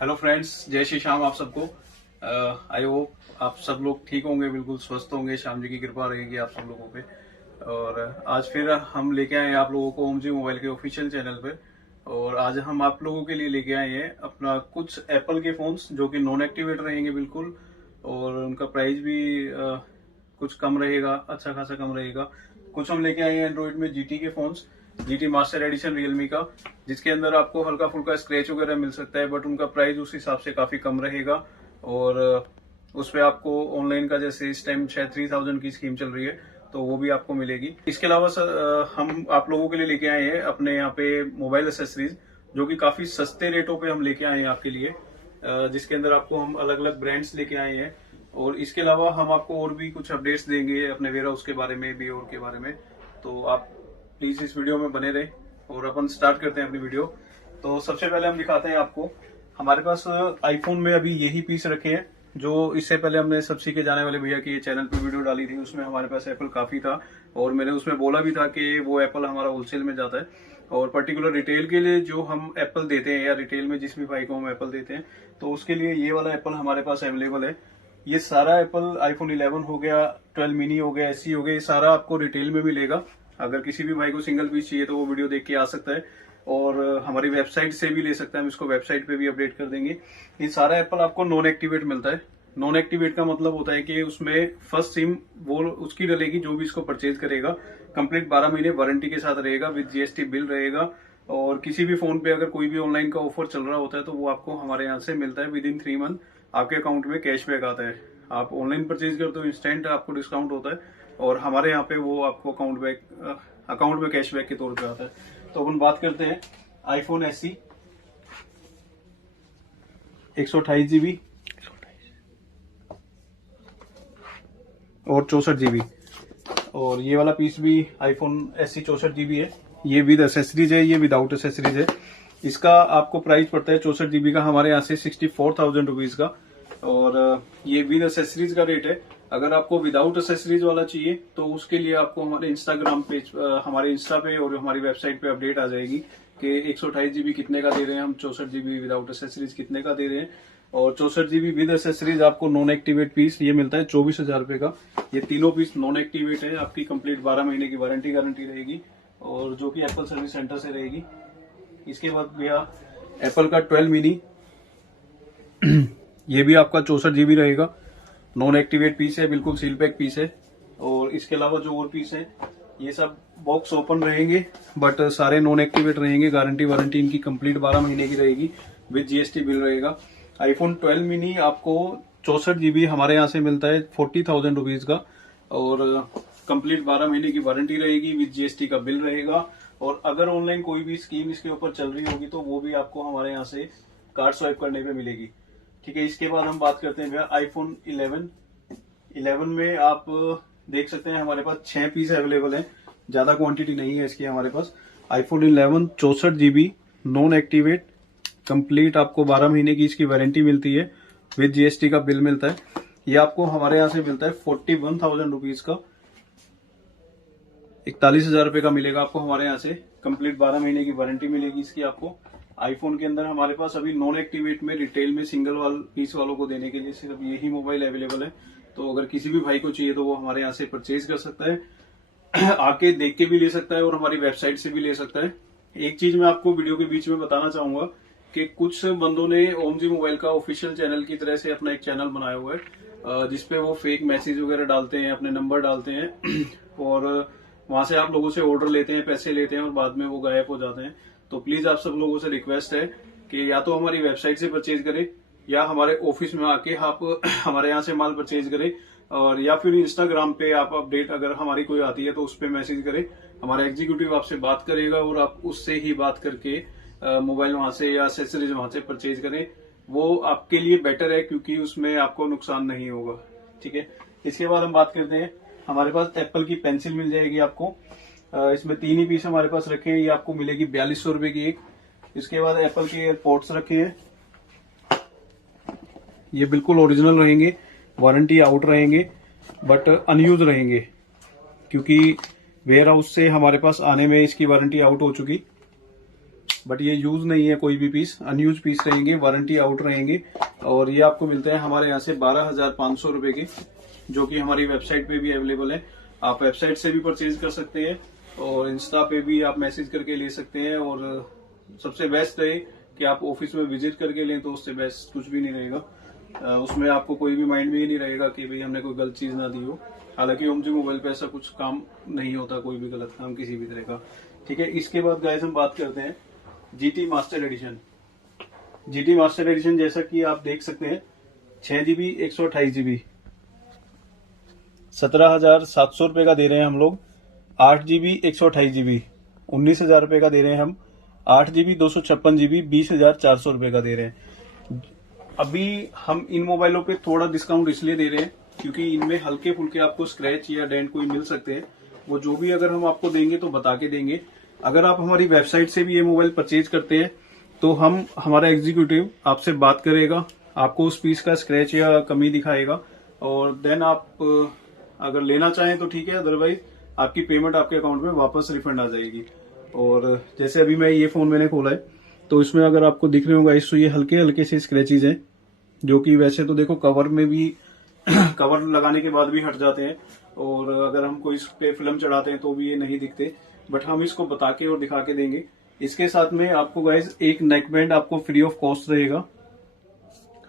Hello friends, जय श्री श्याम आप सबको। आई होप आप सब लोग ठीक होंगे, बिल्कुल स्वस्थ होंगे। श्याम जी की कृपा रहेगी आप सब लोगों पे। और आज फिर हम लेके आए हैं आप लोगों को ओम जी मोबाइल के ऑफिशियल चैनल पे। और आज हम आप लोगों के लिए लेके आए हैं अपना कुछ एप्पल के फोन्स जो कि नॉन एक्टिवेट रहेंगे बिल्कुल। और उनका प्राइस भी कुछ कम रहेगा, अच्छा खासा कम रहेगा। कुछ हम लेके आए हैं एंड्रॉइड में जीटी के phones, GT master addition Realme का, जिसके अंदर आपको हल्का फुल्का स्क्रैच वगैरह मिल सकता है, बट उनका प्राइस उस हिसाब से काफी कम रहेगा। और उस पे आपको ऑनलाइन का जैसे इस टाइम शायद 3000 की स्कीम चल रही है, तो वो भी आपको मिलेगी। इसके अलावा हम आप लोगों के लिए लेके आए हैं अपने यहाँ पे मोबाइल एसेसरीज, जो कि काफी सस्ते रेटों पे हम लेके आए हैं आपके लिए, जिसके अंदर आपको हम अलग अलग ब्रांड्स लेके आए हैं। और इसके अलावा हम आपको और भी कुछ अपडेट्स देंगे अपने वेयर हाउस के बारे में भी और के बारे में। तो आप प्लीज इस वीडियो में बने रहे और अपन स्टार्ट करते हैं अपनी वीडियो। तो सबसे पहले हम दिखाते हैं आपको, हमारे पास आईफोन में अभी यही पीस रखे हैं जो इससे पहले हमने सबसे के जाने वाले भैया की चैनल पे वीडियो डाली थी, उसमें हमारे पास एप्पल काफी था। और मैंने उसमें बोला भी था कि वो एप्पल हमारा होलसेल में जाता है, और पर्टिकुलर रिटेल के लिए जो हम एप्पल देते हैं या रिटेल में जिस भी भाई को हम एप्पल देते हैं, तो उसके लिए ये वाला एप्पल हमारे पास अवेलेबल है। ये सारा एप्पल आईफोन 11 हो गया, 12 मिनी हो गया, एसई हो गया, ये सारा आपको रिटेल में मिलेगा। अगर किसी भी भाई को सिंगल पीस चाहिए तो वो वीडियो देख के आ सकता है, और हमारी वेबसाइट से भी ले सकता है, हम इसको वेबसाइट पे भी अपडेट कर देंगे। ये सारा एप्पल आपको नॉन एक्टिवेट मिलता है। नॉन एक्टिवेट का मतलब होता है कि उसमें फर्स्ट सिम वो उसकी डलेगी जो भी इसको परचेज करेगा। कंप्लीट 12 महीने वारंटी के साथ रहेगा, विद जीएसटी बिल रहेगा। और किसी भी फोन पे अगर कोई भी ऑनलाइन का ऑफर चल रहा होता है तो वो आपको हमारे यहाँ से मिलता है। विद इन 3 मंथ आपके अकाउंट में कैशबैक आता है। आप ऑनलाइन परचेज करते हो इंस्टेंट आपको डिस्काउंट होता है, और हमारे यहाँ पे वो आपको अकाउंट में कैशबैक के तौर पे आता है। तो अपन बात करते हैं आईफोन एसई 128 GB और 64 GB। और ये वाला पीस भी आईफोन एसई 64 GB है। ये विद एसेसरीज है, ये विदाउट एसेसरीज है। इसका आपको प्राइस पड़ता है 64 GB का हमारे यहाँ से 64,000 रुपीज का। और ये विद एसेसरीज का रेट है। अगर आपको विदाउट एसेसरीज वाला चाहिए तो उसके लिए आपको हमारे इंस्टाग्राम पेज, हमारे इंस्टा पे और हमारी वेबसाइट पे अपडेट आ जाएगी कि 128 GB कितने का दे रहे हैं हम, 64 GB विदाउट एसेसरीज कितने का दे रहे हैं। और 64 GB विद एसेसरीज आपको नॉन एक्टिवेट पीस ये मिलता है 24,000 रुपए का। ये तीनों पीस नॉन एक्टिवेट है, आपकी कंप्लीट 12 महीने की वारंटी गारंटी रहेगी, और जो कि एप्पल सर्विस सेंटर से रहेगी। इसके बाद भैया एप्पल का 12 मिनी ये भी आपका 64 GB रहेगा। नॉन एक्टिवेट पीस है, बिल्कुल सील पैक पीस है। और इसके अलावा जो और पीस है ये सब बॉक्स ओपन रहेंगे, बट सारे नॉन एक्टिवेट रहेंगे। गारंटी वारंटी इनकी कंप्लीट 12 महीने की रहेगी, विद जीएसटी बिल रहेगा। आईफोन 12 मिनी आपको 64 GB हमारे यहाँ से मिलता है 40,000 रुपीज का, और कंप्लीट 12 महीने की वारंटी रहेगी, विद जीएसटी का बिल रहेगा। और अगर ऑनलाइन कोई भी स्कीम इसके ऊपर चल रही होगी तो वो भी आपको हमारे यहाँ से कार्ड स्वाइप करने पे मिलेगी। ठीक है, इसके बाद हम बात करते हैं भैया आईफोन 11 में आप देख सकते हैं हमारे पास 6 पीस अवेलेबल हैं, ज्यादा क्वांटिटी नहीं है इसकी हमारे पास। IPhone 11 64 GB non activate, complete आपको 12 महीने की इसकी वारंटी मिलती है, विद जीएसटी का बिल मिलता है। ये आपको हमारे यहाँ से मिलता है 41,000 रुपीज का, 41,000 रुपए का मिलेगा आपको हमारे यहाँ से। कंप्लीट 12 महीने की वारंटी मिलेगी इसकी आपको। आईफोन के अंदर हमारे पास अभी नॉन एक्टिवेट में रिटेल में सिंगल पीस वालों को देने के लिए सिर्फ यही मोबाइल अवेलेबल है। तो अगर किसी भी भाई को चाहिए तो वो हमारे यहाँ से परचेज कर सकता है, आके देख के भी ले सकता है और हमारी वेबसाइट से भी ले सकता है। एक चीज मैं आपको वीडियो के बीच में बताना चाहूंगा कि कुछ बंदों ने ओम जी मोबाइल का ऑफिशियल चैनल की तरह से अपना एक चैनल बनाया हुआ है, जिसपे वो फेक मैसेज वगैरह डालते हैं, अपने नंबर डालते हैं और वहां से आप लोगों से ऑर्डर लेते हैं, पैसे लेते हैं और बाद में वो गायब हो जाते हैं। तो प्लीज आप सब लोगों से रिक्वेस्ट है कि या तो हमारी वेबसाइट से परचेज करें, या हमारे ऑफिस में आके आप हमारे यहाँ से माल परचेज करें, और या फिर इंस्टाग्राम पे आप अपडेट अगर हमारी कोई आती है तो उस पर मैसेज करें। हमारा एग्जीक्यूटिव आपसे बात करेगा और आप उससे ही बात करके मोबाइल वहां से या एक्सेसरीज वहां से परचेज करें। वो आपके लिए बेटर है क्योंकि उसमें आपको नुकसान नहीं होगा। ठीक है, इसके बाद हम बात करते हैं, हमारे पास एप्पल की पेंसिल मिल जाएगी आपको। इसमें 3 ही पीस हमारे पास रखे हैं, ये आपको मिलेगी 4200 रुपए की एक। इसके बाद एप्पल के एयरपोर्ट्स रखे हैं, ये बिल्कुल ओरिजिनल रहेंगे, वारंटी आउट रहेंगे, बट अनयूज रहेंगे क्योंकि वेयर हाउस से हमारे पास आने में इसकी वारंटी आउट हो चुकी। बट ये यूज नहीं है, कोई भी पीस अनयूज पीस रहेंगे, वारंटी आउट रहेंगे। और ये आपको मिलते हैं हमारे यहाँ से 12,500 रुपए के, जो कि हमारी वेबसाइट पे भी अवेलेबल है। आप वेबसाइट से भी परचेज कर सकते हैं और इंस्टा पे भी आप मैसेज करके ले सकते हैं। और सबसे बेस्ट है कि आप ऑफिस में विजिट करके लें, तो उससे बेस्ट कुछ भी नहीं रहेगा। उसमें आपको कोई भी माइंड में ही नहीं रहेगा कि भाई हमने कोई गलत चीज ना दी हो। हालांकि ओमजी मोबाइल पे ऐसा कुछ काम नहीं होता, कोई भी गलत काम किसी भी तरह का। ठीक है, इसके बाद गाइस हम बात करते हैं GT master addition. GT master addition जैसा कि आप देख सकते हैं 6 GB 128 GB 17,700 रुपए का दे रहे हैं हम लोग। 8 GB 128 GB 19,000 रुपए का दे रहे हैं हम। 8 GB 256 GB 20,400 रुपए का दे रहे हैं। अभी हम इन मोबाइलों पे थोड़ा डिस्काउंट इसलिए दे रहे हैं क्योंकि इनमें हल्के फुल्के आपको स्क्रैच या डेंट कोई मिल सकते हैं। वो जो भी अगर हम आपको देंगे तो बता के देंगे। अगर आप हमारी वेबसाइट से भी ये मोबाइल परचेज करते हैं तो हमारा एग्जीक्यूटिव आपसे बात करेगा, आपको उस पीस का स्क्रैच या कमी दिखाएगा और देन आप अगर लेना चाहें तो ठीक है, अदरवाइज आपकी पेमेंट आपके अकाउंट में वापस रिफंड आ जाएगी। और जैसे अभी मैं ये फोन मैंने खोला है तो इसमें अगर आपको दिख रहे होगा इससे ये हल्के हल्के से स्क्रैचेज हैं, जो कि वैसे तो देखो कवर में भी कवर लगाने के बाद भी हट जाते हैं और अगर हम कोई इस पे फिल्म चढ़ाते हैं तो भी ये नहीं दिखते, बट हम इसको बता के और दिखा के देंगे। इसके साथ में आपको गाइज एक नेक बैंड आपको फ्री ऑफ कॉस्ट रहेगा।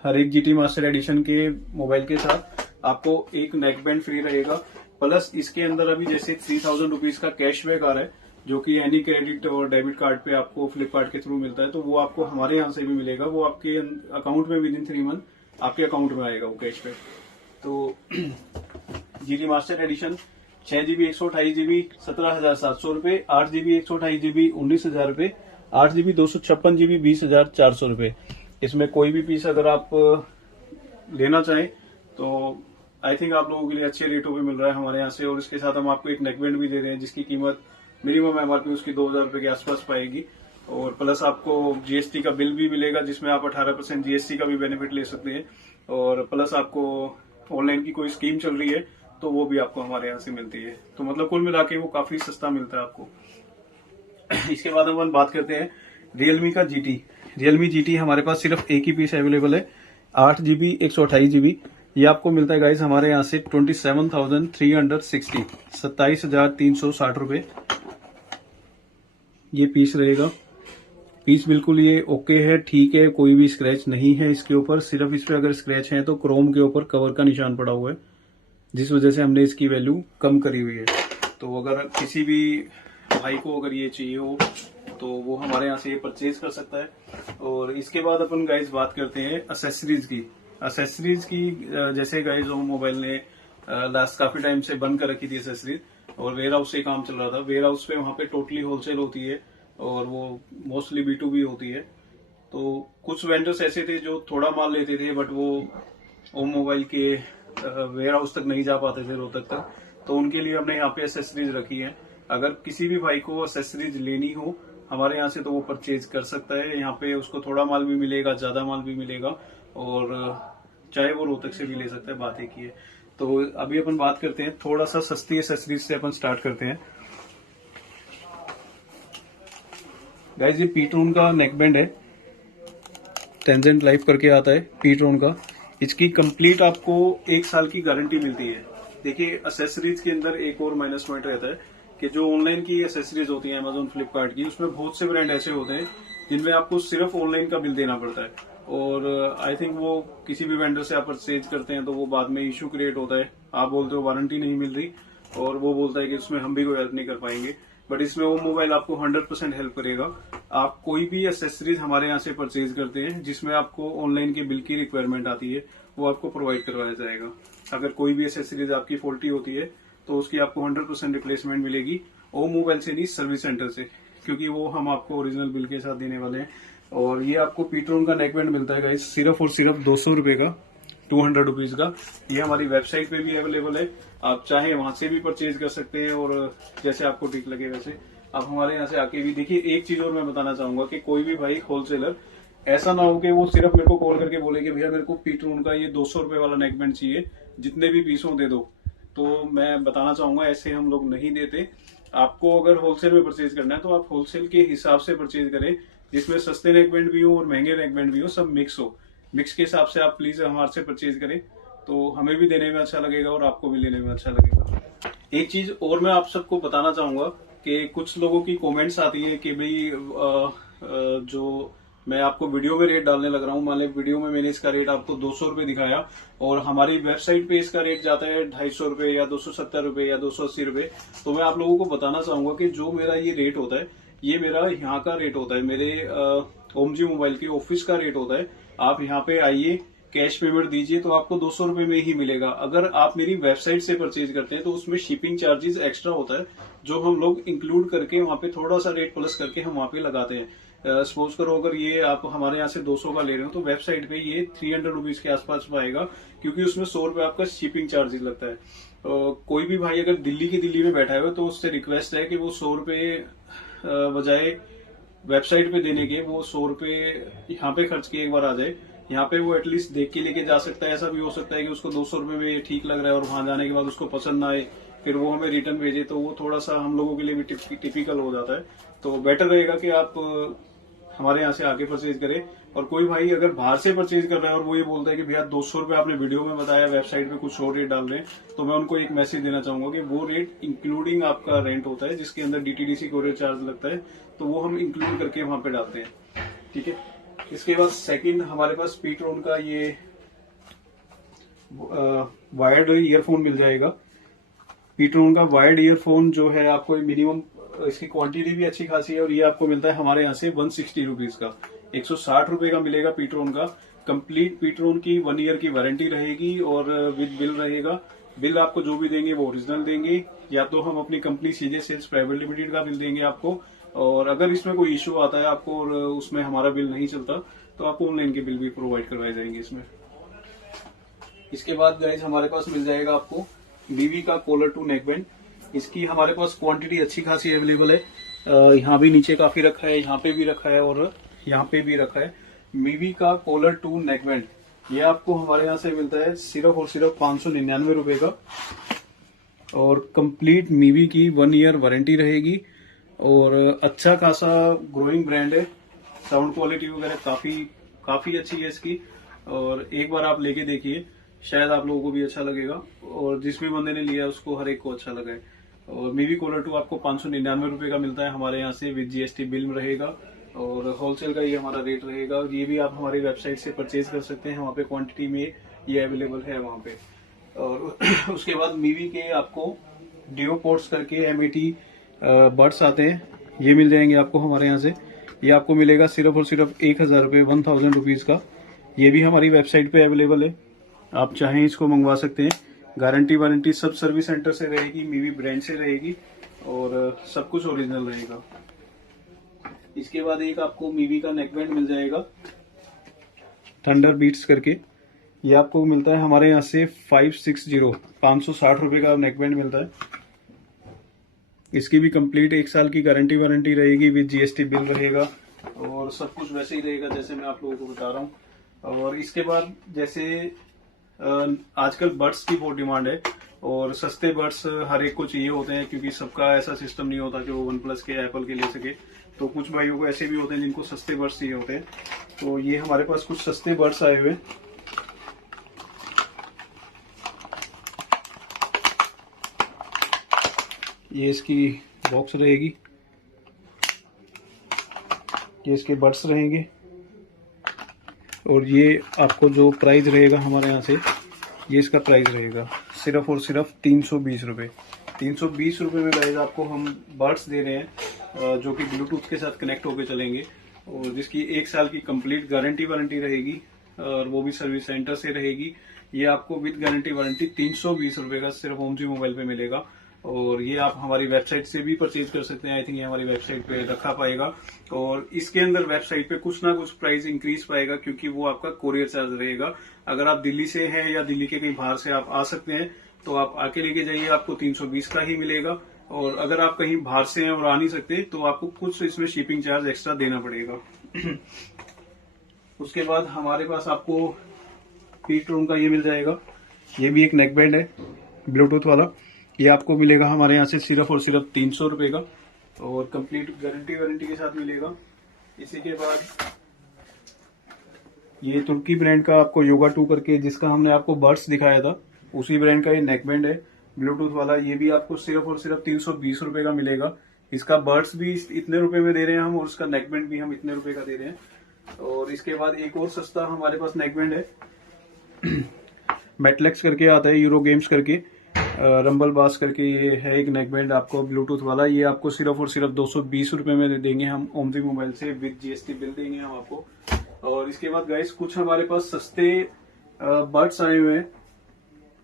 हर एक जीटी मास्टर एडिशन के मोबाइल के साथ आपको एक नेक बैंड फ्री रहेगा। प्लस इसके अंदर अभी जैसे 3,000 रुपीज का कैशबैक आ रहा है, जो कि एनी क्रेडिट और डेबिट कार्ड पे आपको फ्लिपकार्ट के थ्रू मिलता है, तो वो आपको हमारे यहाँ से भी मिलेगा। वो आपके अकाउंट में विद इन 3 मंथ आपके अकाउंट में आएगा वो कैशबैक। तो GT master addition 6 GB 128 GB 17,700 रुपए, 8 GB 128 GB 19,000 रुपए, 8 GB 256 GB 20,400 रुपए। इसमें कोई भी पीस अगर आप लेना चाहें तो आई थिंक आप लोगों के लिए अच्छे रेटों पे मिल रहा है हमारे यहाँ से। और इसके साथ हम आपको एक नेकबैंड भी दे रहे हैं जिसकी कीमत मिनिमम एमआरपी उसकी 2,000 रुपए के आसपास पाएगी। और प्लस आपको जीएसटी का बिल भी मिलेगा जिसमें आप 18% जीएसटी का भी बेनिफिट ले सकते हैं। और प्लस आपको ऑनलाइन की कोई स्कीम चल रही है तो वो भी आपको हमारे यहाँ से मिलती है। तो मतलब कुल मिला के वो काफी सस्ता मिलता है आपको। इसके बाद हम बात करते हैं रियलमी का जीटी। रियलमी जीटी हमारे पास सिर्फ एक ही पीस अवेलेबल है, 8 GB 128 GB। ये आपको मिलता है गाइज हमारे यहाँ से 27,360 27,360 रुपए ये पीस रहेगा। पीस बिल्कुल ये ओके है, ठीक है, कोई भी स्क्रैच नहीं है इसके ऊपर। सिर्फ इस पे अगर स्क्रैच है तो क्रोम के ऊपर कवर का निशान पड़ा हुआ है, जिस वजह से हमने इसकी वैल्यू कम करी हुई है। तो अगर किसी भी भाई को अगर ये चाहिए हो तो वो हमारे यहाँ से ये परचेज कर सकता है। और इसके बाद अपन गाइज बात करते हैं एसेसरीज की। एसेसरीज की जैसे गाइज वो मोबाइल ने लास्ट काफी टाइम से बंद कर रखी थी एसेसरीज, और वेयर हाउस से काम चल रहा था। वेयर हाउस पे वहाँ पे टोटली होलसेल होती है और वो मोस्टली B2B होती है। तो कुछ वेंडर्स ऐसे थे जो थोड़ा माल लेते थे बट वो ओम मोबाइल के वेयर हाउस तक नहीं जा पाते थे रोहतक तक, तो उनके लिए हमने यहाँ पे एसेसरीज रखी है। अगर किसी भी भाई को एसेसरीज लेनी हो हमारे यहाँ से तो वो परचेज कर सकता है। यहाँ पे उसको थोड़ा माल भी मिलेगा, ज्यादा माल भी मिलेगा, और चाहे वो रोहतक से भी ले सकता है, बात एक ही है। तो अभी अपन बात करते हैं थोड़ा सा सस्ती एसेसरीज से अपन स्टार्ट करते हैं। गाइज ये पीट्रोन का नेकबैंड है, टेंजेंट लाइफ करके आता है पीट्रोन का। इसकी कंप्लीट आपको 1 साल की गारंटी मिलती है। देखिए एसेसरीज के अंदर एक और माइनस पॉइंट रहता है कि जो ऑनलाइन की एसेसरीज होती है अमेजोन फ्लिपकार्ट की, उसमें बहुत से ब्रांड ऐसे होते हैं जिनमें आपको सिर्फ ऑनलाइन का बिल देना पड़ता है। और आई थिंक वो किसी भी वेंडर से आप परचेज करते हैं तो वो बाद में इश्यू क्रिएट होता है। आप बोलते हो वारंटी नहीं मिल रही और वो बोलता है कि उसमें हम भी कोई हेल्प नहीं कर पाएंगे, बट इसमें वो मोबाइल आपको 100% हेल्प करेगा। आप कोई भी एसेसरीज हमारे यहाँ से परचेज करते हैं जिसमें आपको ऑनलाइन के बिल की रिक्वायरमेंट आती है वो आपको प्रोवाइड करवाया जाएगा। अगर कोई भी एसेसरीज आपकी फॉल्टी होती है तो उसकी आपको 100% रिप्लेसमेंट मिलेगी, ओम मोबाइल से नहीं सर्विस सेंटर से, क्योंकि वो हम आपको ओरिजिनल बिल के साथ देने वाले हैं। और ये आपको पीट्रोन का नेकबैंड मिलता है गाइस सिर्फ और सिर्फ 200 रुपए का, 200 रुपीज का। ये हमारी वेबसाइट पे भी अवेलेबल है, आप चाहे वहां से भी परचेज कर सकते हैं और जैसे आपको ठीक लगे वैसे आप हमारे यहाँ से आके भी देखिए। एक चीज और मैं बताना चाहूंगा कि कोई भी भाई होलसेलर ऐसा ना हो कि वो सिर्फ मेरे को कॉल करके बोले कि भैया मेरे को पीट्रोन का ये 200 रुपए वाला नेकबैंड चाहिए, जितने भी पीसों दे दो। तो मैं बताना चाहूंगा ऐसे हम लोग नहीं देते। आपको अगर होलसेल में परचेज करना है तो आप होलसेल के हिसाब से परचेज करें, जिसमें सस्ते नेक बैंड भी हो और महंगे नेक बैंड भी हो, सब मिक्स हो। मिक्स के हिसाब से आप प्लीज हमारे से परचेज करें, तो हमें भी देने में अच्छा लगेगा और आपको भी लेने में अच्छा लगेगा। एक चीज और मैं आप सबको बताना चाहूंगा कि कुछ लोगों की कमेंट्स आती है कि भाई जो मैं आपको वीडियो में रेट डालने लग रहा हूँ, मान ली वीडियो में मैंने इसका रेट आपको 200 रुपए दिखाया और हमारी वेबसाइट पे इसका रेट जाता है 250 रुपए या 270 रुपए या 280 रुपए। तो मैं आप लोगों को बताना चाहूंगा कि जो मेरा ये रेट होता है, ये मेरा यहाँ का रेट होता है, मेरे ओमजी मोबाइल के ऑफिस का रेट होता है। आप यहाँ पे आइए, कैश पेमेंट दीजिए तो आपको 200 रुपए में ही मिलेगा। अगर आप मेरी वेबसाइट से परचेज करते हैं तो उसमें शिपिंग चार्जेस एक्स्ट्रा होता है, जो हम लोग इंक्लूड करके वहां पे थोड़ा सा रेट प्लस करके हम वहां पे लगाते हैं। सपोज करो अगर ये आप हमारे यहाँ से 200 का ले रहे हो तो वेबसाइट पे ये 300 रुपीज के आसपास पाएगा, क्योंकि उसमें 100 रुपए आपका शिपिंग चार्जेस लगता है। कोई भी भाई अगर दिल्ली में बैठा है तो उससे रिक्वेस्ट है कि वो 100 रुपए बजाय वेबसाइट पे देने के वो 100 रुपए यहाँ पे खर्च के एक बार आ जाए। यहाँ पे वो एटलीस्ट देख के लेके जा सकता है। ऐसा भी हो सकता है कि उसको 200 रुपए में ये ठीक लग रहा है और वहां जाने के बाद उसको पसंद ना आए, फिर वो हमें रिटर्न भेजे, तो वो थोड़ा सा हम लोगों के लिए भी टिपिकल हो जाता है। तो बेटर रहेगा कि आप हमारे यहाँ से आके परचेज करें। और कोई भाई अगर बाहर से परचेज कर रहा है और वो ये बोलता है कि भैया 200 रुपए आपने वीडियो में बताया, वेबसाइट पे कुछ और रेट डाल रहे हैं, तो मैं उनको एक मैसेज देना चाहूंगा कि वो रेट इंक्लूडिंग आपका रेंट होता है, जिसके अंदर डीटीडीसी कोरियर चार्ज लगता है, तो वो हम इंक्लूड करके वहां पे डालते हैं। ठीक है। इसके बाद सेकंड हमारे पास पीट्रोन का ये वायर्ड ईयरफोन मिल जाएगा। पीट्रोन का वायर्ड ईयरफोन जो है आपको मिनिमम, इसकी क्वांटिटी भी अच्छी खासी है और ये आपको मिलता है हमारे यहाँ से 160 रुपीज का। 160 रुपए का मिलेगा पीट्रोन का। कंप्लीट पीट्रोन की 1 ईयर की वारंटी रहेगी और विद बिल रहेगा। बिल आपको जो भी देंगे वो ओरिजिनल देंगे, या तो हम अपनी कंपनी सीजे सेल्स प्राइवेट लिमिटेड का बिल देंगे आपको। और अगर इसमें कोई इश्यू आता है आपको और उसमें हमारा बिल नहीं चलता, तो आपको ऑनलाइन के बिल भी प्रोवाइड करवाए जाएंगे इसमें। इसके बाद गाइज हमारे पास मिल जाएगा आपको मीवी का कॉलर टू नेक बैंड। इसकी हमारे पास क्वांटिटी अच्छी खासी अवेलेबल है। यहाँ भी नीचे काफी रखा है, यहाँ पे भी रखा है और यहाँ पे भी रखा है। मीवी का कॉलर टू नेक बैंड ये आपको हमारे यहाँ से मिलता है सिर्फ और सिर्फ 599 रुपए का। और कंप्लीट मीवी की 1 ईयर वारंटी रहेगी और अच्छा खासा ग्रोइंग ब्रांड है। साउंड क्वालिटी वगैरह काफी अच्छी है इसकी। और एक बार आप लेके देखिए, शायद आप लोगों को भी अच्छा लगेगा और जिस भी बंदे ने लिया उसको हर एक को अच्छा लगे। और मीवी कॉलर 2 आपको 599 रुपए का मिलता है हमारे यहाँ से, विद जीएसटी बिल में रहेगा और होलसेल का ये हमारा रेट रहेगा। ये भी आप हमारी वेबसाइट से परचेज कर सकते हैं, वहाँ पे क्वांटिटी में ये अवेलेबल है वहाँ पे। और उसके बाद मीवी के आपको डिओ पोर्ट्स करके एमएटी बड्स आते हैं, ये मिल जाएंगे आपको हमारे यहाँ से। ये आपको मिलेगा सिर्फ और सिर्फ 1000 रुपये, 1000 रुपीज का। ये भी हमारी वेबसाइट पे अवेलेबल है, आप चाहें इसको मंगवा सकते हैं। गारंटी वारंटी सब सर्विस सेंटर से रहेगी, मीवी ब्रांड से रहेगी और सब कुछ ओरिजिनल रहेगा। इसके बाद एक आपको मीवी का नेकबैंड मिल जाएगा थंडर बीट्स करके। ये आपको मिलता है हमारे यहाँ से 560 रुपए का नेकबैंड मिलता है। इसकी भी कंप्लीट 1 साल की गारंटी वारंटी रहेगी, विद जीएसटी बिल रहेगा और सब कुछ वैसे ही रहेगा जैसे मैं आप लोगों को बता रहा हूँ। और इसके बाद जैसे आजकल बड्स की बहुत डिमांड है और सस्ते बड्स हर एक को चाहिए होते हैं, क्योंकि सबका ऐसा सिस्टम नहीं होता कि वो वन प्लस के एप्पल के ले सके। तो कुछ भाइयों को ऐसे भी होते हैं जिनको सस्ते बड्स चाहिए होते हैं। तो ये हमारे पास कुछ सस्ते बड्स आए हुए। ये इसकी बॉक्स रहेगी, ये इसके बड्स रहेंगे और ये आपको जो प्राइस रहेगा हमारे यहाँ से, ये इसका प्राइस रहेगा सिर्फ और सिर्फ 320 रुपये। 320 रुपये में गाइस आपको हम बड्स दे रहे हैं जो कि ब्लूटूथ के साथ कनेक्ट होकर चलेंगे और जिसकी 1 साल की कंप्लीट गारंटी वारंटी रहेगी और वो भी सर्विस सेंटर से रहेगी। ये आपको विद गारंटी वारंटी 320 रुपये का सिर्फ ओमजी मोबाइल पे मिलेगा और ये आप हमारी वेबसाइट से भी परचेज कर सकते हैं। आई थिंक ये हमारी वेबसाइट पे रखा पाएगा और इसके अंदर वेबसाइट पे कुछ ना कुछ प्राइस इंक्रीज पाएगा, क्योंकि वो आपका कोरियर चार्ज रहेगा। अगर आप दिल्ली से हैं या दिल्ली के कहीं बाहर से आप आ सकते हैं तो आप आके लेके जाइए, आपको 320 का ही मिलेगा। और अगर आप कहीं बाहर से हैं और आ नहीं सकते तो आपको कुछ इसमें शिपिंग चार्ज एक्स्ट्रा देना पड़ेगा। उसके बाद हमारे पास आपको पीट्रोन का ये मिल जाएगा, ये भी एक नेकबैंड है ब्लूटूथ वाला। ये आपको मिलेगा हमारे यहाँ से सिर्फ और सिर्फ 300 रुपये का और कंप्लीट गारंटी वारंटी के साथ मिलेगा। इसी के बाद ये तुर्की ब्रांड का आपको योगा 2 करके, जिसका हमने आपको बर्ड्स दिखाया था, उसी ब्रांड का ये नेकबैंड है ब्लूटूथ वाला। ये भी आपको सिर्फ और सिर्फ 320 रुपए का मिलेगा। इसका बर्ड्स भी इतने रुपए में दे रहे हैं हम, और उसका नेकबैंड भी हम इतने रुपए का दे रहे हैं। और इसके बाद एक और सस्ता हमारे पास नेकबैंड है मेटलेक्स करके आता है, यूरो गेम्स करके, रंबल बास करके ये है एक नेकबैंड आपको ब्लूटूथ वाला। ये आपको सिर्फ और सिर्फ 220 रुपए में देंगे हम ओमजी मोबाइल से, विद जीएसटी बिल देंगे हम आपको। और इसके बाद गाइस कुछ हमारे पास सस्ते बर्ड्स आए हुए हैं,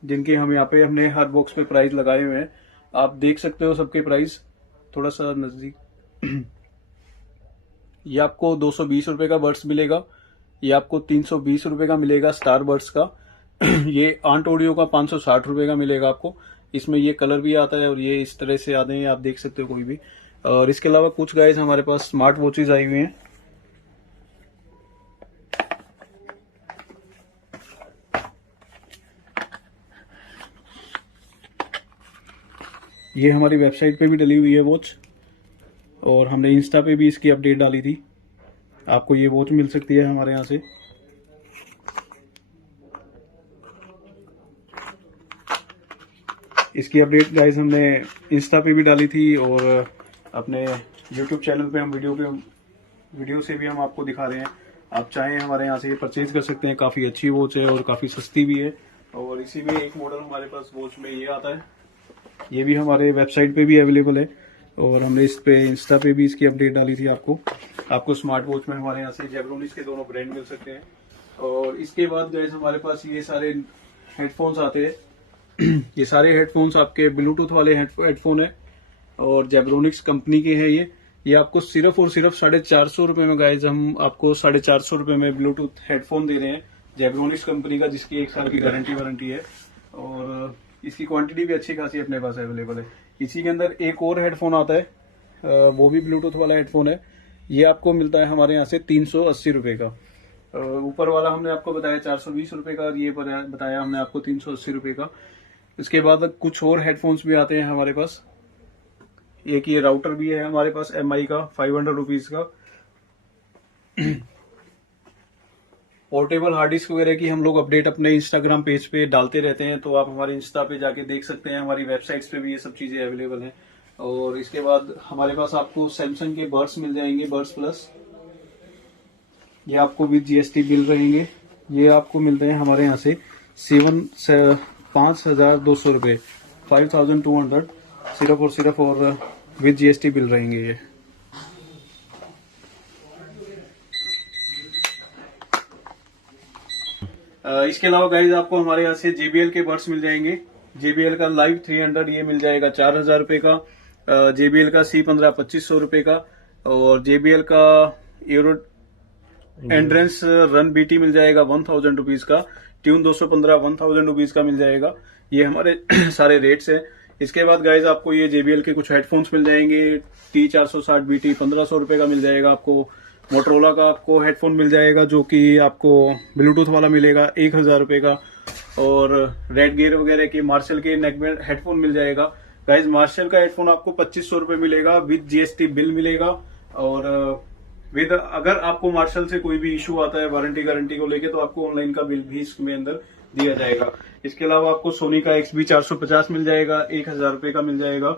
जिनके हम यहाँ पे हमने हर बॉक्स पे प्राइस लगाए हुए हैं। आप देख सकते हो सबके प्राइस, थोड़ा सा नजदीक। ये आपको 220 रुपए का बर्ड्स मिलेगा। ये आपको 320 रुपए का मिलेगा स्टार बर्ड्स का। ये आंट ऑडियो का 560 रुपए का मिलेगा आपको। इसमें ये कलर भी आता है और ये इस तरह से आते हैं, आप देख सकते हो कोई भी। और इसके अलावा कुछ गाइस हमारे पास स्मार्ट वॉचेस आई हुई हैं। ये हमारी वेबसाइट पे भी डली हुई है वॉच, और हमने इंस्टा पे भी इसकी अपडेट डाली थी। आपको ये वॉच मिल सकती है हमारे यहाँ से। इसकी अपडेट गाइस हमने इंस्टा पे भी डाली थी, और अपने यूट्यूब चैनल पे हम वीडियो से भी हम आपको दिखा रहे हैं। आप चाहें हमारे यहाँ से ये परचेज कर सकते हैं। काफ़ी अच्छी वॉच है और काफ़ी सस्ती भी है। और इसी में एक मॉडल हमारे पास वॉच में ये आता है, ये भी हमारे वेबसाइट पे भी अवेलेबल है, और हमने इस पे इंस्टा पे भी इसकी अपडेट डाली थी। आपको स्मार्ट वॉच में हमारे यहाँ से जेब्रोनिक्स के दोनों ब्रांड मिल सकते हैं। और इसके बाद गाइस हमारे पास ये सारे हेडफोन्स आते हैं। ये सारे हेडफोन्स आपके ब्लूटूथ वाले हेडफोन है, और जेब्रोनिक्स कंपनी के हैं। ये आपको सिर्फ और सिर्फ 450 रुपए में गाइस हम आपको 450 रुपए में ब्लूटूथ हेडफोन दे रहे हैं जेब्रोनिक्स कंपनी का, जिसकी 1 साल की वारंटी है। और इसकी क्वांटिटी भी अच्छी खासी अपने पास अवेलेबल है। इसी के अंदर एक और हेडफोन आता है, वो भी ब्लूटूथ वाला हेडफोन है। ये आपको मिलता है हमारे यहाँ से 380 रुपए का। ऊपर वाला हमने आपको बताया 420 रुपए का, और ये बताया हमने आपको 380 रुपए का। इसके बाद कुछ और हेडफोन्स भी आते हैं हमारे पास। एक ये राउटर भी है हमारे पास MI का 500 रुपीज का। पोर्टेबल हार्ड डिस्क वगैरह की हम लोग अपडेट अपने इंस्टाग्राम पेज पे डालते रहते हैं, तो आप हमारे इंस्टा पे जाके देख सकते हैं। हमारी वेबसाइट्स पे भी ये सब चीजें अवेलेबल हैं। और इसके बाद हमारे पास आपको सैमसंग के बर्ड्स मिल जाएंगे, बर्ड्स प्लस। ये आपको विद GST बिल रहेंगे। ये आपको मिलते हैं हमारे यहाँ से 5,200 रुपए, 5,200 सिर्फ और विद GST बिल रहेंगे ये। इसके अलावा गाइज आपको हमारे यहाँ से JBL के बर्ड्स मिल जाएंगे। JBL का लाइव 300 ये मिल जाएगा 4,000 रुपए का। JBL का C15 2,500 रुपए का। और JBL का एरो एंड्रेंस रन BT मिल जाएगा 1,000 रुपीज का। ट्यून 215 1,000 रुपीज का मिल जाएगा। ये हमारे सारे रेट्स है। इसके बाद गाइज आपको ये JBL के कुछ हेडफोन्स मिल जाएंगे। T460 BT 1,500 रुपए का मिल जाएगा आपको। मोटरोला का आपको हेडफोन मिल जाएगा, जो कि आपको ब्लूटूथ वाला मिलेगा 1,000 रुपए का। और रेड गियर वगैरह के मार्शल के नेकबैंड हेडफोन मिल जाएगा। गाइज मार्शल का हेडफोन आपको 2,500 रुपए मिलेगा, विद GST बिल मिलेगा। और विद अगर आपको मार्शल से कोई भी इशू आता है वारंटी गारंटी को लेके, तो आपको ऑनलाइन का बिल भी इसमें अंदर दिया जाएगा। इसके अलावा आपको सोनी का XB 450 मिल जाएगा, 1,000 रुपए का मिल जाएगा।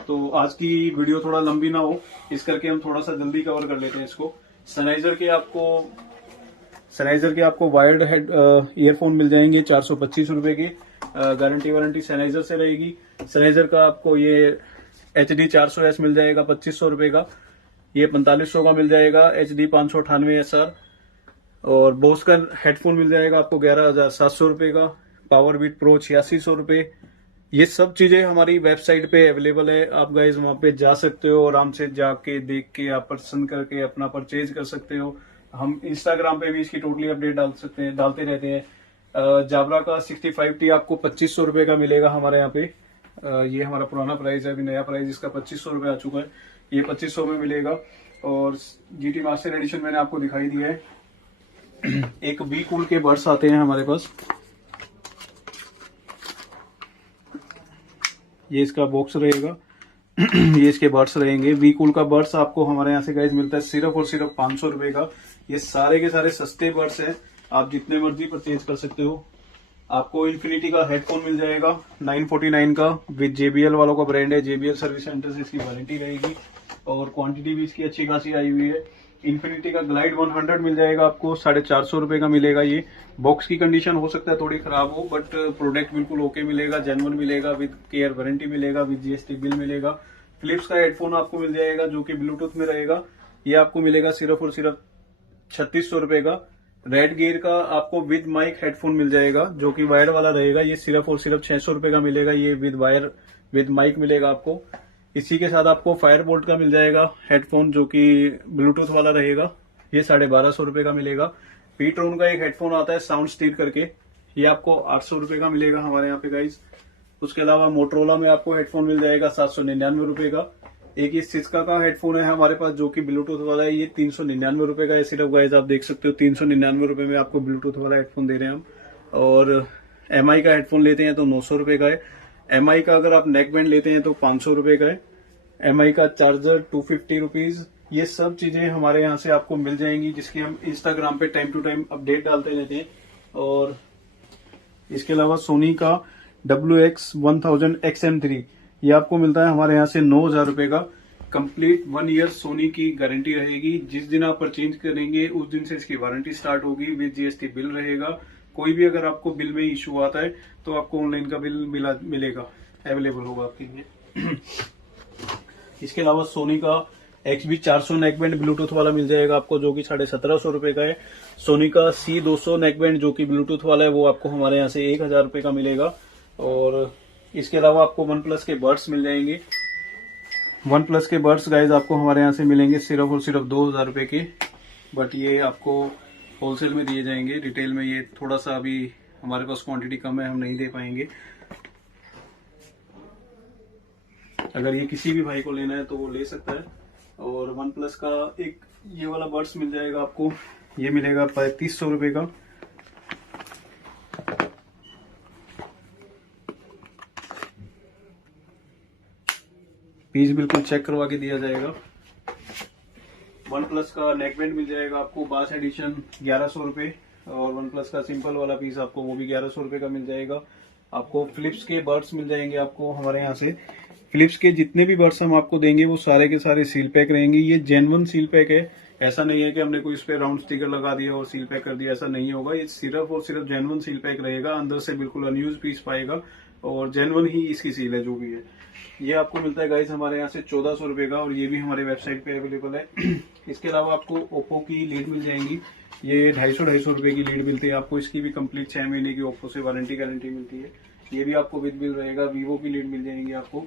तो आज की वीडियो थोड़ा लंबी ना हो, इस करके हम थोड़ा सा जल्दी कवर कर लेते हैं इसको। सनाइजर के आपको वायर्ड हेड ईयरफोन मिल जाएंगे 425 रुपए के। गारंटी वारंटी सनाइजर से रहेगी। सनाइजर का आपको ये HD 400S मिल जाएगा 2,500 रुपए का। ये 4,500 का मिल जाएगा HD 598 SR। और बोस का हेडफोन मिल जाएगा आपको 11,700 रुपए का। पावर बीट प्रो 8,600 रुपए। ये सब चीजें हमारी वेबसाइट पे अवेलेबल है। आप गाइज वहां पे जा सकते हो, आराम से जाके देख के आप पसंद करके अपना परचेज कर सकते हो। हम इंस्टाग्राम पे भी इसकी टोटली अपडेट डालते रहते हैं। जाबरा का 65T आपको 2,500 रुपए का मिलेगा हमारे यहाँ पे। ये हमारा पुराना प्राइस है, अभी नया प्राइस इसका 2,500 रुपए आ चुका है। ये 2,500 में मिलेगा। और GT मास्टर एडिशन मैंने आपको दिखाई दिया है। एक बी कूल के बर्ड्स आते हैं हमारे पास। ये इसका बॉक्स रहेगा। ये इसके बर्ड्स रहेंगे। वी कूल का बर्ड्स आपको हमारे यहाँ से गाइज मिलता है सिर्फ और सिर्फ 500 रुपए का। ये सारे के सारे सस्ते बर्ड्स हैं, आप जितने मर्जी परचेज कर सकते हो। आपको इन्फिनिटी का हेडफोन मिल जाएगा 949 का, विद JBL वालों का ब्रांड है, JBL सर्विस सेंटर से इसकी वारंटी रहेगी और क्वांटिटी भी इसकी अच्छी खासी आई हुई है। इन्फिनिटी का ग्लाइड 100 मिल जाएगा आपको 450 रुपए का मिलेगा। ये बॉक्स की कंडीशन हो सकता है थोड़ी खराब हो, बट प्रोडक्ट बिल्कुल ओके मिलेगा, जेन्युइन मिलेगा, विद केयर वारंटी मिलेगा, विद GST बिल मिलेगा। फिलिप्स का हेडफोन आपको मिल जाएगा जो कि ब्लूटूथ में रहेगा, ये आपको मिलेगा सिर्फ और सिर्फ 3600 रुपए का। रेड गियर का आपको विद माइक हेडफोन मिल जाएगा जो कि वायर वाला रहेगा, ये सिर्फ और सिर्फ 600 रुपए का मिलेगा। ये विद वायर विद माइक मिलेगा आपको। इसी के साथ आपको फायरबोल्ट का मिल जाएगा हेडफोन जो कि ब्लूटूथ वाला रहेगा, ये 1250 रुपए का मिलेगा। पीट्रोन का एक हेडफोन आता है साउंड स्टीर करके, ये आपको 800 रुपए का मिलेगा हमारे यहाँ पे गाइज। उसके अलावा मोटरोला में आपको हेडफोन मिल जाएगा 799 रुपए का। एक ये सिस्का का हेडफोन है हमारे पास जो कि ब्लूटूथ वाला है, ये 399 रुपए का है सिर्फ गाइज। आप देख सकते हो 399 रुपए में आपको ब्लूटूथ वाला हेडफोन दे रहे हैं हम। और MI का हेडफोन लेते हैं तो 900 रुपए का है। MI का अगर आप नेक बैंड लेते हैं तो 500 रुपए का है। MI का चार्जर 250 रुपीज। ये सब चीजें हमारे यहाँ से आपको मिल जाएंगी, जिसकी हम इंस्टाग्राम पे टाइम टू टाइम अपडेट डालते रहते हैं। और इसके अलावा सोनी का WX-1000 XM3, ये आपको मिलता है हमारे यहाँ से 9000 रुपए का। कंप्लीट 1 ईयर सोनी की गारंटी रहेगी। जिस दिन आप परचेज करेंगे उस दिन से इसकी वारंटी स्टार्ट होगी, विद GST बिल रहेगा। कोई भी अगर आपको बिल में इशू आता है तो आपको ऑनलाइन का बिल मिलेगा, अवेलेबल होगा आपके लिए। इसके अलावा सोनी का XB400 नेकबैंड ब्लूटूथ वाला मिल जाएगा आपको जो कि 1750 रुपए का है। सोनी का C200 नेकबैंड जो कि ब्लूटूथ वाला है वो आपको हमारे यहाँ से 1000 रुपए का मिलेगा। और इसके अलावा आपको OnePlus के बर्ड्स मिल जाएंगे। OnePlus के बर्ड्स गाइज आपको हमारे यहाँ से मिलेंगे सिर्फ और सिर्फ 2000 रुपए के, बट ये आपको होलसेल में दिए जाएंगे। रिटेल में ये थोड़ा सा अभी हमारे पास क्वांटिटी कम है, हम नहीं दे पाएंगे। अगर ये किसी भी भाई को लेना है तो वो ले सकता है। और OnePlus का एक ये वाला बर्ड्स मिल जाएगा आपको, ये मिलेगा 3500 रुपए का। पीस बिल्कुल चेक करवा के दिया जाएगा। OnePlus का नेकबैंड मिल जाएगा आपको बास एडिशन 1100 रुपए। और OnePlus का सिंपल वाला पीस आपको वो भी 1100 रुपए का मिल जाएगा। आपको फिलिप्स के बर्ड्स मिल जाएंगे आपको हमारे यहाँ से। फिलिप्स के जितने भी बर्ड्स हम आपको देंगे वो सारे के सारे सील पैक रहेंगे। ये जेन्युइन सील पैक है, ऐसा नहीं है कि हमने कोई इस पे राउंड स्टिकर लगा दिया और सील पैक कर दिया, ऐसा नहीं होगा। ये सिर्फ और सिर्फ जेन्युइन सील पैक रहेगा, अंदर से बिल्कुल अनयूज पीस पाएगा और जेन्युइन ही इसकी सील है जो भी है। ये आपको मिलता है गाइस हमारे यहाँ से 1400 रुपए का, और ये भी हमारे वेबसाइट पे अवेलेबल है। इसके अलावा आपको ओप्पो की लीड मिल जाएंगी, ये 250 रुपए की लीड मिलती है आपको। इसकी भी कंप्लीट 6 महीने की ओप्पो से वारंटी गारंटी मिलती है, ये भी आपको विद बिल रहेगा। वीवो की लीड मिल जाएंगी आपको।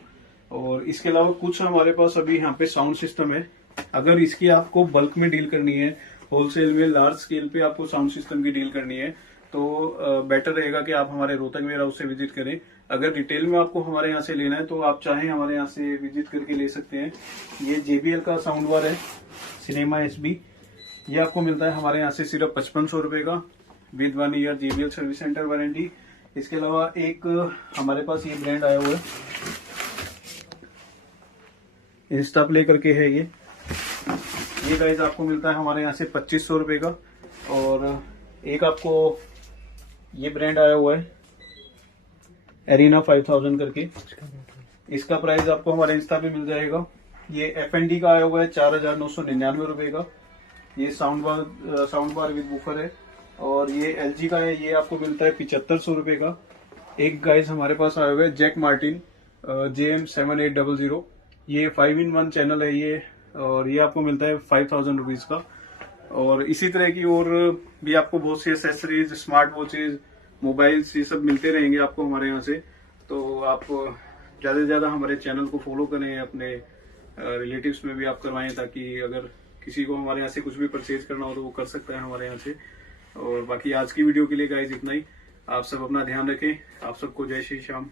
और इसके अलावा कुछ हमारे पास अभी यहाँ पे साउंड सिस्टम है, अगर इसकी आपको बल्क में डील करनी है, होलसेल में लार्ज स्केल पे आपको साउंड सिस्टम की डील करनी है, तो बेटर रहेगा कि आप हमारे रोहतक वेयर हाउस से विजिट करें। अगर डिटेल में आपको हमारे यहाँ से लेना है तो आप चाहें हमारे यहाँ से विजिट करके ले सकते हैं। ये JBL का साउंड बार है सिनेमा SB, ये आपको मिलता है हमारे यहाँ से सिर्फ 5500 रुपए का, with 1 year JBL service centre warranty. इसके अलावा एक हमारे पास ये ब्रांड आया हुआ है, इंस्टा प्ले करके है ये गाइज आपको मिलता है हमारे यहाँ से 2500 रुपए का। और एक आपको ये ब्रांड आया हुआ है एरिना 5000 करके, इसका प्राइस आपको हमारे इंस्टा पे मिल जाएगा। ये FND का आया हुआ है 4999 रुपए का, ये साउंड बार विद वूफर है। और ये LG का है, ये आपको मिलता है 7500 रुपए का। एक गाइज हमारे पास आया हुआ है जैक मार्टिन JM7800, ये 5-in-1 चैनल है ये, और ये आपको मिलता है 5000 रुपीज का। और इसी तरह की और भी आपको बहुत सी एसेसरीज, स्मार्ट वॉचेज, मोबाइल्स, ये सब मिलते रहेंगे आपको हमारे यहाँ से। तो आप ज्यादा से ज्यादा हमारे चैनल को फॉलो करें, अपने रिलेटिव्स में भी आप करवाएं, ताकि अगर किसी को हमारे यहाँ से कुछ भी परचेज करना हो तो वो कर सकता है हमारे यहाँ से। और बाकी आज की वीडियो के लिए गाइज इतना ही। आप सब अपना ध्यान रखें। आप सबको जय श्री श्याम।